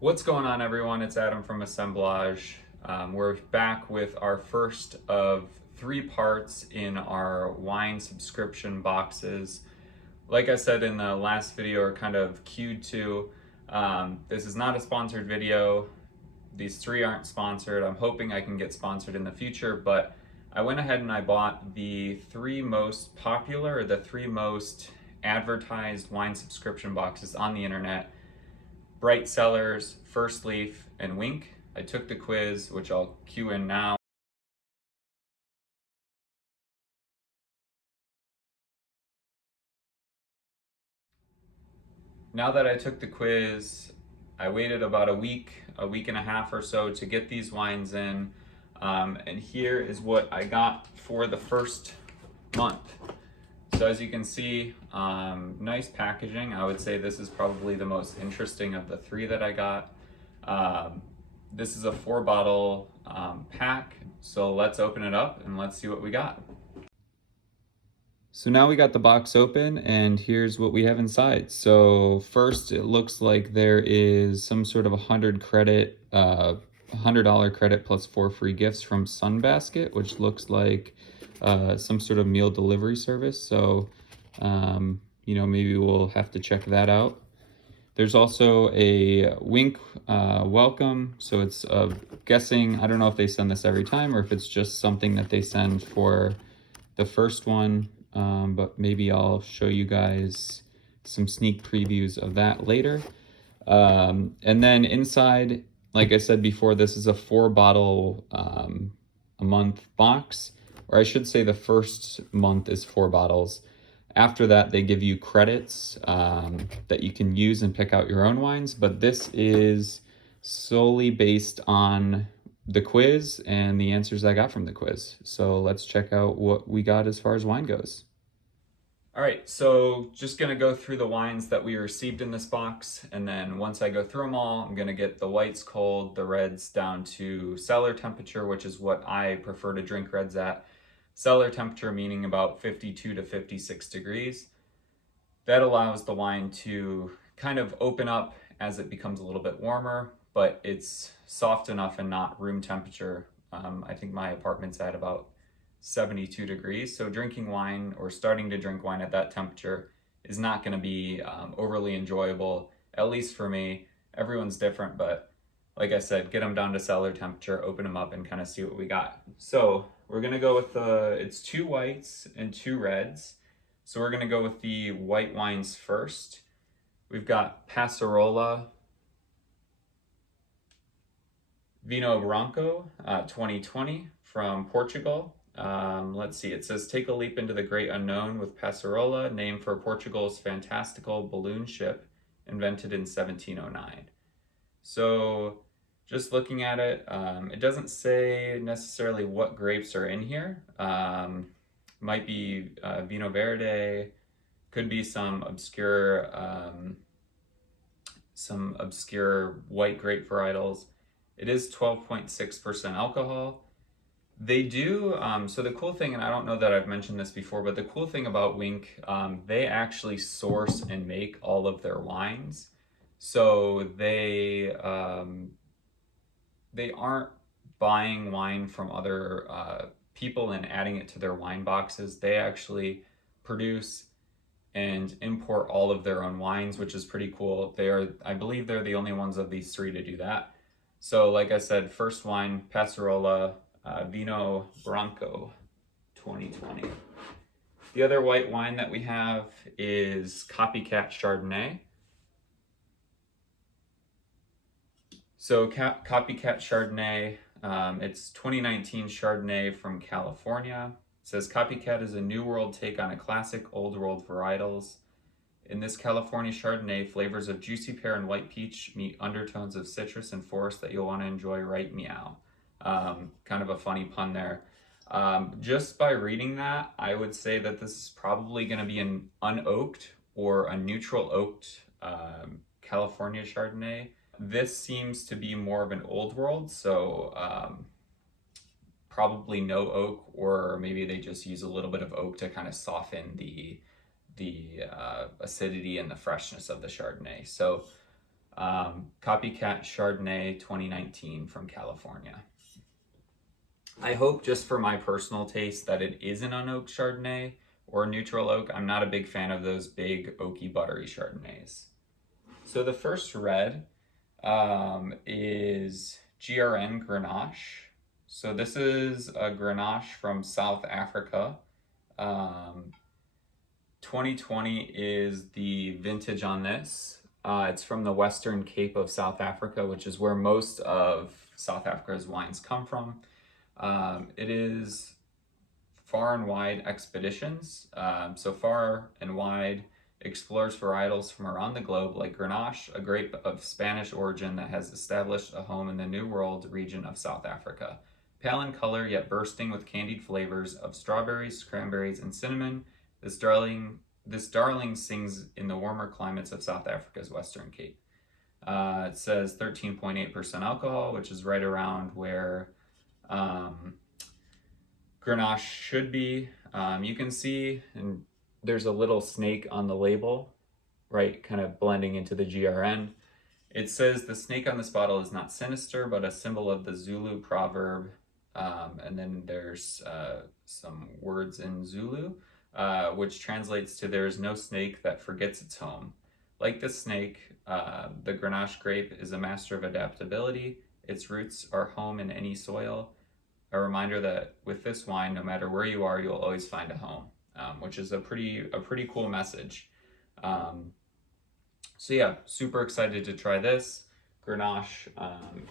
What's going on, everyone? It's Adam from Assemblage. We're back with our first of 3 parts in our wine subscription boxes. Like I said in the last video, or kind of cued to, this is not a sponsored video. These 3 aren't sponsored. I'm hoping I can get sponsored in the future, but I went ahead and I bought the 3 most popular, or the 3 most advertised wine subscription boxes on the internet: Bright Cellars, First Leaf, and Winc. I took the quiz, which I'll cue in now. Now that I took the quiz, I waited about a week and a half or so to get these wines in. And here is what I got for the first month. So as you can see, nice packaging. I would say this is probably the most interesting of the 3 that I got. This is a 4-bottle pack, so let's open it up and let's see what we got. So now we got the box open and here's what we have inside. So first, it looks like there is some sort of $100 credit plus 4 free gifts from Sunbasket, which looks like some sort of meal delivery service. So, maybe we'll have to check that out. There's also a Winc welcome. So it's guessing, I don't know if they send this every time or if it's just something that they send for the first one. But maybe I'll show you guys some sneak previews of that later. And then inside, like I said before, this is a 4-bottle a month box, or I should say the first month is 4 bottles. After that, they give you credits that you can use and pick out your own wines, but this is solely based on the quiz and the answers I got from the quiz. So let's check out what we got as far as wine goes. All right, so just gonna go through the wines that we received in this box, and then once I go through them all, I'm gonna get the whites cold, the reds down to cellar temperature, which is what I prefer to drink reds at. Cellar temperature meaning about 52 to 56 degrees. That allows the wine to kind of open up as it becomes a little bit warmer, but it's soft enough and not room temperature. I think my apartment's at about 72 degrees, so drinking wine or starting to drink wine at that temperature is not going to be overly enjoyable, at least for me. Everyone's different, but like I said, get them down to cellar temperature, open them up, and kind of see what we got. So we're gonna go with it's 2 whites and 2 reds. So we're gonna go with the white wines first. We've got Passarola Vinho Branco 2020 from Portugal. Let's see, it says, take a leap into the great unknown with Passarola, named for Portugal's fantastical balloon ship invented in 1709. So just looking at it, it doesn't say necessarily what grapes are in here. Might be Vinho Verde, could be some obscure white grape varietals. It is 12.6% alcohol. They do, so the cool thing, and I don't know that I've mentioned this before, but the cool thing about Winc, they actually source and make all of their wines. So they aren't buying wine from other people and adding it to their wine boxes. They actually produce and import all of their own wines, which is pretty cool. I believe they're the only ones of these 3 to do that. So like I said, first wine, Passarola Vinho Branco 2020. The other white wine that we have is Copycat Chardonnay. So Copycat Chardonnay, it's 2019 Chardonnay from California. It says Copycat is a new world take on a classic old world varietals. In this California Chardonnay, flavors of juicy pear and white peach meet undertones of citrus and forest that you'll want to enjoy right meow. Kind of a funny pun there. Just by reading that, I would say that this is probably going to be an unoaked or a neutral oaked California Chardonnay. This seems to be more of an old world, so probably no oak, or maybe they just use a little bit of oak to kind of soften the acidity and the freshness of the Chardonnay. So Copycat Chardonnay 2019 from California. I hope, just for my personal taste, that it is an unoaked Chardonnay or neutral oak. I'm not a big fan of those big oaky buttery Chardonnays. So the first red is GRN Grenache. So this is a Grenache from South Africa. 2020 is the vintage on this. It's from the Western Cape of South Africa, which is where most of South Africa's wines come from. It is far and wide expeditions. So far and wide explores varietals from around the globe, like Grenache, a grape of Spanish origin that has established a home in the New World region of South Africa. Pale in color, yet bursting with candied flavors of strawberries, cranberries, and cinnamon, this darling sings in the warmer climates of South Africa's Western Cape. It says 13.8% alcohol, which is right around where Grenache should be. You can see, and there's a little snake on the label, right, kind of blending into the GRN. It says the snake on this bottle is not sinister, but a symbol of the Zulu proverb. And then there's some words in Zulu, which translates to "there is no snake that forgets its home." Like the snake, the Grenache grape is a master of adaptability. Its roots are home in any soil. A reminder that with this wine, no matter where you are, you'll always find a home, which is a pretty cool message. So yeah, super excited to try this. Grenache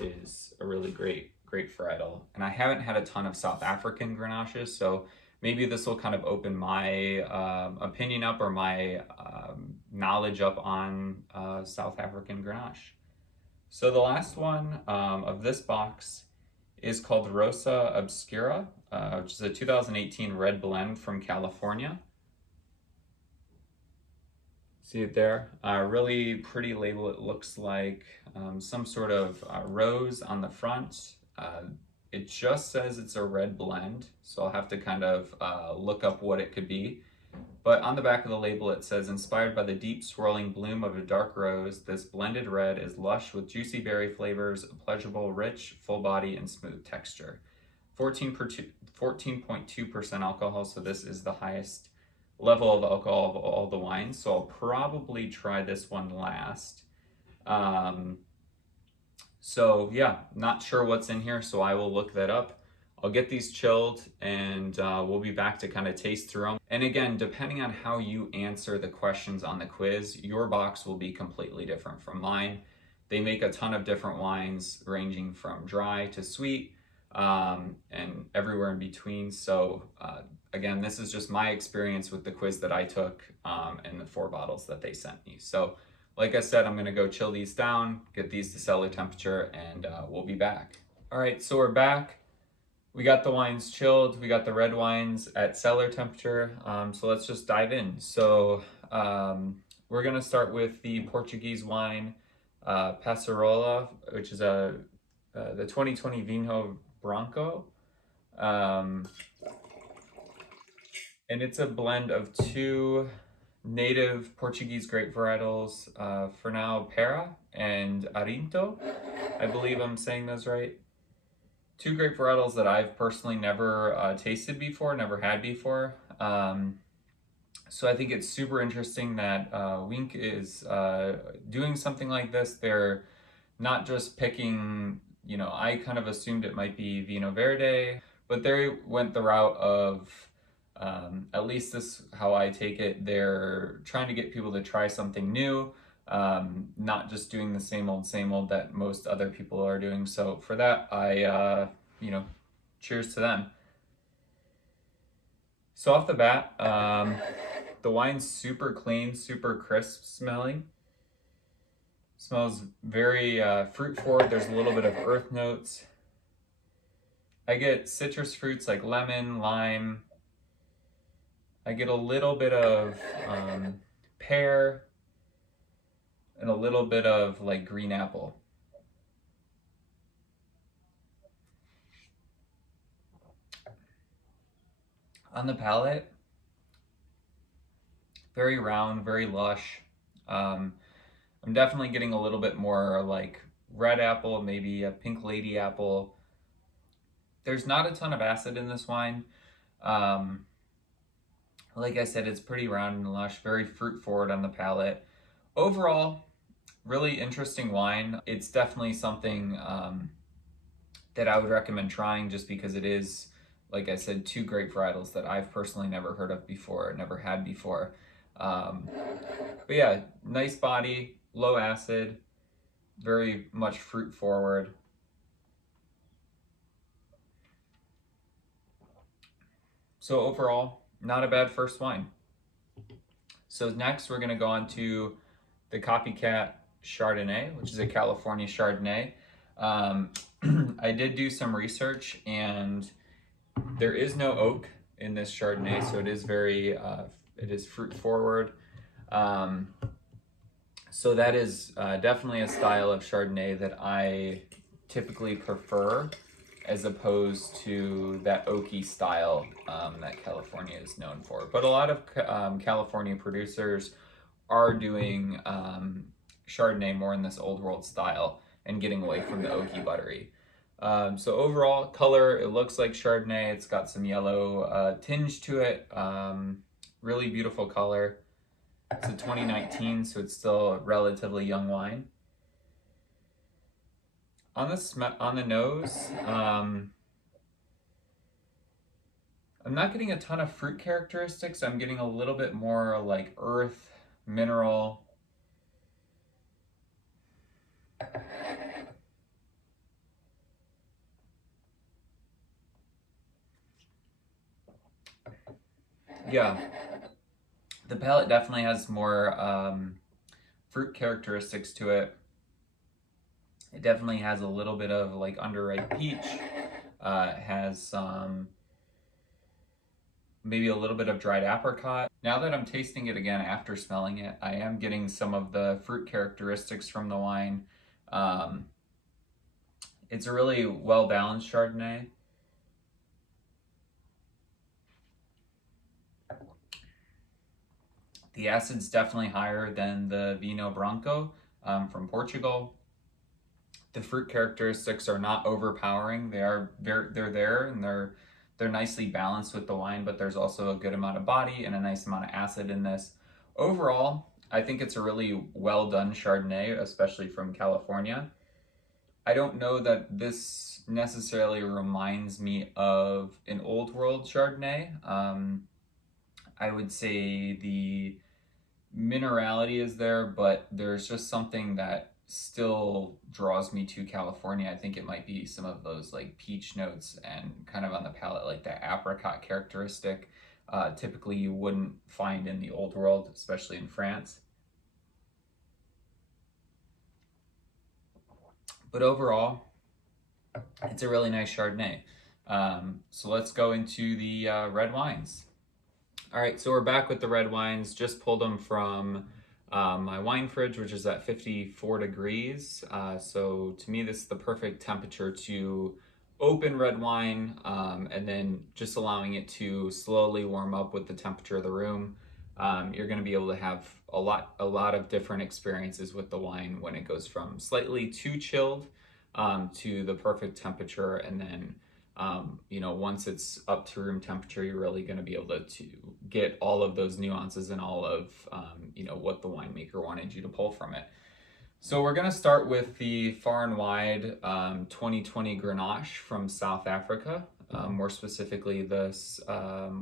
is a really great varietal, and I haven't had a ton of South African Grenaches, so maybe this will kind of open my opinion up, or my knowledge up on South African Grenache. So the last one of this box is called Rosa Obscura, which is a 2018 red blend from California. See it there? Really pretty label. It looks like some sort of rose on the front. It just says it's a red blend, so I'll have to kind of look up what it could be. But on the back of the label it says, inspired by the deep swirling bloom of a dark rose, this blended red is lush with juicy berry flavors, a pleasurable, rich, full body, and smooth texture. 14.2% alcohol, so this is the highest level of alcohol of all the wines, so I'll probably try this one last. So yeah, not sure what's in here, so I will look that up. I'll get these chilled, and we'll be back to kind of taste through them. And again, depending on how you answer the questions on the quiz, your box will be completely different from mine. They make a ton of different wines, ranging from dry to sweet, and everywhere in between. So again, this is just my experience with the quiz that I took, and the 4 bottles that they sent me. So like I said, I'm gonna go chill these down, get these to cellar temperature, and we'll be back. All right, so we're back. We got the wines chilled, we got the red wines at cellar temperature, so let's just dive in. So we're gonna start with the Portuguese wine, Passarola, which is the 2020 Vinho Branco. And it's a blend of 2 native Portuguese grape varietals, Fernão Pera and Arinto. I believe I'm saying those right. 2 grape varietals that I've personally never tasted before, never had before. So I think it's super interesting that Winc is doing something like this. They're not just picking, I kind of assumed it might be Vino Verde, but they went the route of, at least this is how I take it, they're trying to get people to try something new, not just doing the same old that most other people are doing. So for that, I, cheers to them. So off the bat, the wine's super clean, super crisp smelling. Smells very fruit forward. There's a little bit of earth notes. I get citrus fruits like lemon, lime. I get a little bit of pear and a little bit of like green apple. On the palate, very round, very lush. I'm definitely getting a little bit more like red apple, maybe a pink lady apple. There's not a ton of acid in this wine. Um, like I said, it's pretty round and lush, very fruit forward on the palate. Overall, really interesting wine. It's definitely something that I would recommend trying just because it is, like I said, two great varietals that I've personally never heard of before, never had before. But yeah, nice body, low acid, very much fruit forward. So overall, not a bad first wine. So next we're gonna go on to the Copycat Chardonnay, which is a California Chardonnay. Um, I did do some research, and there is no oak in this Chardonnay, so it is it is fruit forward. Um, so that is definitely a style of Chardonnay that I typically prefer, as opposed to that oaky style that California is known for. But a lot of California producers are doing Chardonnay more in this old world style and getting away from the oaky buttery. So overall color, it looks like Chardonnay. It's got some yellow tinge to it. Really beautiful color. It's a 2019, so it's still a relatively young wine. On the nose, I'm not getting a ton of fruit characteristics. I'm getting a little bit more like earth, mineral. Yeah, the palate definitely has more fruit characteristics to it. It definitely has a little bit of like underripe peach. It has some, maybe a little bit of dried apricot. Now that I'm tasting it again after smelling it, I am getting some of the fruit characteristics from the wine. It's a really well-balanced Chardonnay. The acid's definitely higher than the Vinho Branco from Portugal. The fruit characteristics are not overpowering. They're there, and they're nicely balanced with the wine, but there's also a good amount of body and a nice amount of acid in this. Overall, I think it's a really well done Chardonnay, especially from California. I don't know that this necessarily reminds me of an old world Chardonnay. I would say the minerality is there, but there's just something that still draws me to California. I think it might be some of those like peach notes and kind of on the palate, like that apricot characteristic. Typically you wouldn't find in the old world, especially in France. But overall, it's a really nice Chardonnay. So let's go into the red wines. All right, so we're back with the red wines. Just pulled them from my wine fridge, which is at 54 degrees. So to me, this is the perfect temperature to open red wine, and then just allowing it to slowly warm up with the temperature of the room. You're going to be able to have a lot of different experiences with the wine when it goes from slightly too chilled to the perfect temperature, and then once it's up to room temperature, you're really going to be able to get all of those nuances and all of what the winemaker wanted you to pull from it. So we're going to start with the Far and Wide 2020 Grenache from South Africa, more specifically the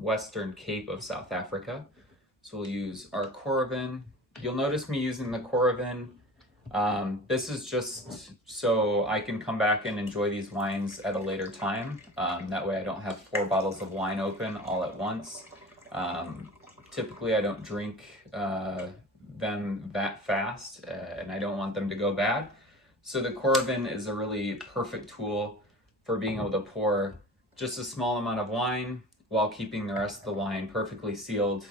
Western Cape of South Africa. So we'll use our Coravin. You'll notice me using the Coravin. This is just so I can come back and enjoy these wines at a later time. That way I don't have 4 bottles of wine open all at once. Typically I don't drink them that fast, and I don't want them to go bad. So the Coravin is a really perfect tool for being able to pour just a small amount of wine while keeping the rest of the wine perfectly sealed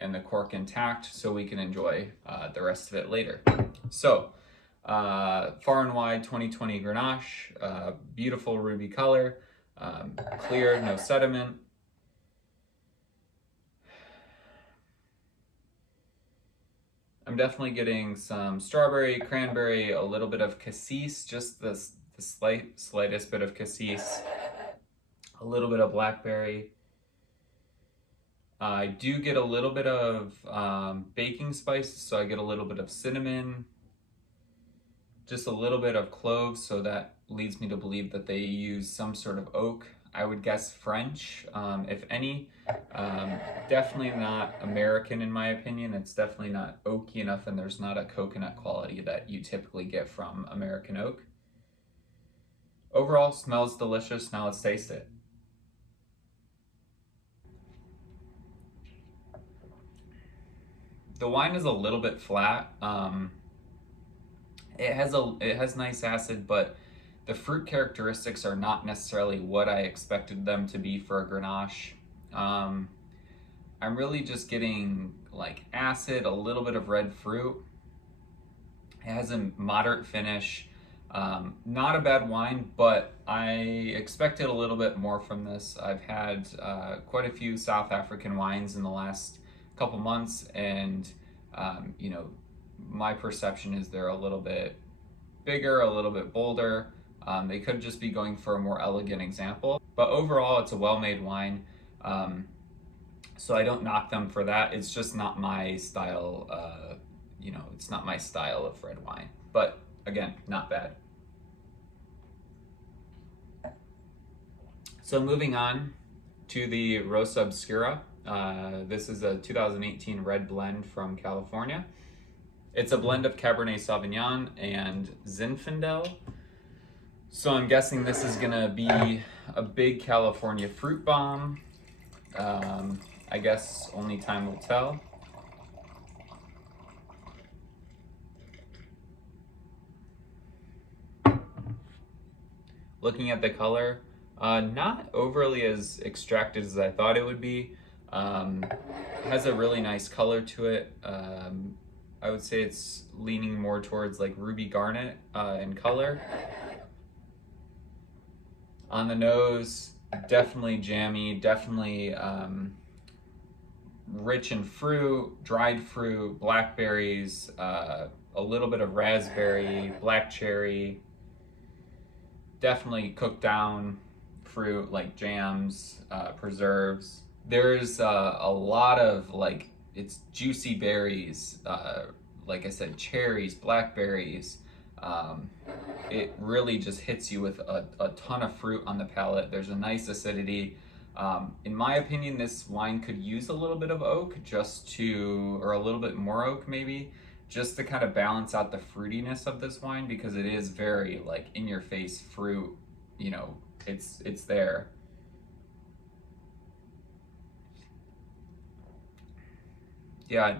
and the cork intact, so we can enjoy the rest of it later. So, Far and Wide 2020 Grenache, beautiful ruby color, clear, no sediment. I'm definitely getting some strawberry, cranberry, a little bit of cassis, just the slightest bit of cassis, a little bit of blackberry. I do get a little bit of baking spices, so I get a little bit of cinnamon, just a little bit of cloves, so that leads me to believe that they use some sort of oak. I would guess French, if any. Definitely not American in my opinion. It's definitely not oaky enough, and there's not a coconut quality that you typically get from American oak. Overall, smells delicious. Now let's taste it. The wine is a little bit flat. It has nice acid, but the fruit characteristics are not necessarily what I expected them to be for a Grenache. I'm really just getting like acid, a little bit of red fruit. It has a moderate finish. Not a bad wine, but I expected a little bit more from this. I've had quite a few South African wines in the last couple months, and you know, my perception is they're a little bit bigger, a little bit bolder. They could just be going for a more elegant example, but overall it's a well-made wine. So I don't knock them for that. It's just not my style. You know, it's not my style of red wine, but again, not bad. So moving on to the Rosa Obscura. This is a 2018 red blend from California. It's a blend of Cabernet Sauvignon and Zinfandel. So I'm guessing this is gonna be a big California fruit bomb. I guess only time will tell. Looking at the color, not overly as extracted as I thought it would be. Has a really nice color to it. I would say it's leaning more towards like ruby garnet in color. On the nose, definitely jammy, definitely rich in fruit, dried fruit, blackberries, a little bit of raspberry, black cherry, definitely cooked down fruit like jams, preserves. There's a lot of like, it's juicy berries, like I said, cherries, blackberries. It really just hits you with a ton of fruit on the palate. There's a nice acidity. In my opinion, this wine could use a little bit of oak or a little bit more oak maybe, just to kind of balance out the fruitiness of this wine, because it is very like in your face fruit, you know, it's there. Yeah,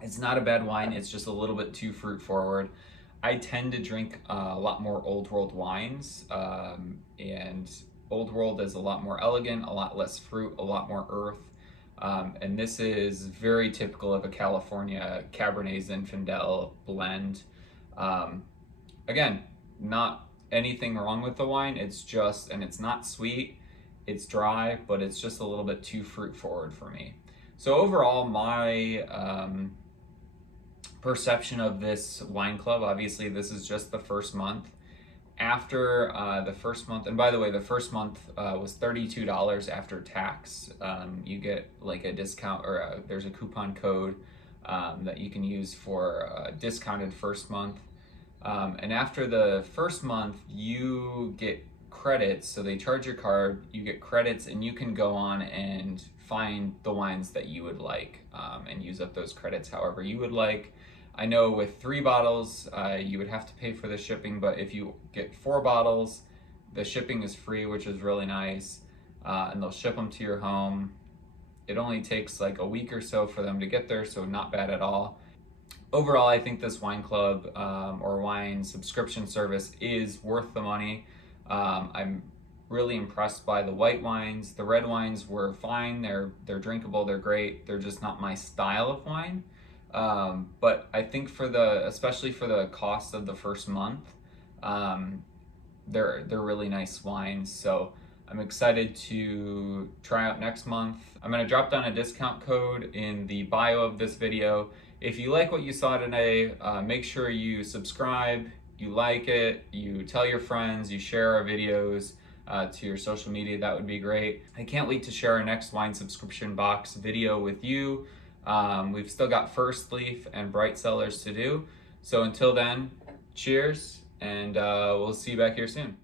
it's not a bad wine. It's just a little bit too fruit forward. I tend to drink a lot more Old World wines, and Old World is a lot more elegant, a lot less fruit, a lot more earth. And this is very typical of a California Cabernet Zinfandel blend. Again, not anything wrong with the wine. It's just, and it's not sweet, it's dry, but it's just a little bit too fruit forward for me. So overall, my perception of this wine club, obviously this is just the first month. After the first month, and by the way, the first month was $32 after tax. You get like a discount, or there's a coupon code that you can use for a discounted first month. And after the first month, you get credits. So they charge your card, you get credits, and you can go on and find the wines that you would like, and use up those credits however you would like. I know with 3 bottles, you would have to pay for the shipping, but if you get 4 bottles, the shipping is free, which is really nice, and they'll ship them to your home. It only takes like a week or so for them to get there, so not bad at all. Overall, I think this wine club or wine subscription service is worth the money. I'm really impressed by the white wines. The red wines were fine. They're drinkable. They're great. They're just not my style of wine. But I think especially for the cost of the first month, they're really nice wines. So I'm excited to try out next month. I'm gonna drop down a discount code in the bio of this video. If you like what you saw today, make sure you subscribe, you like it, you tell your friends, you share our videos to your social media. That would be great. I can't wait to share our next wine subscription box video with you. We've still got First Leaf and Bright Cellars to do. So until then, cheers, and we'll see you back here soon.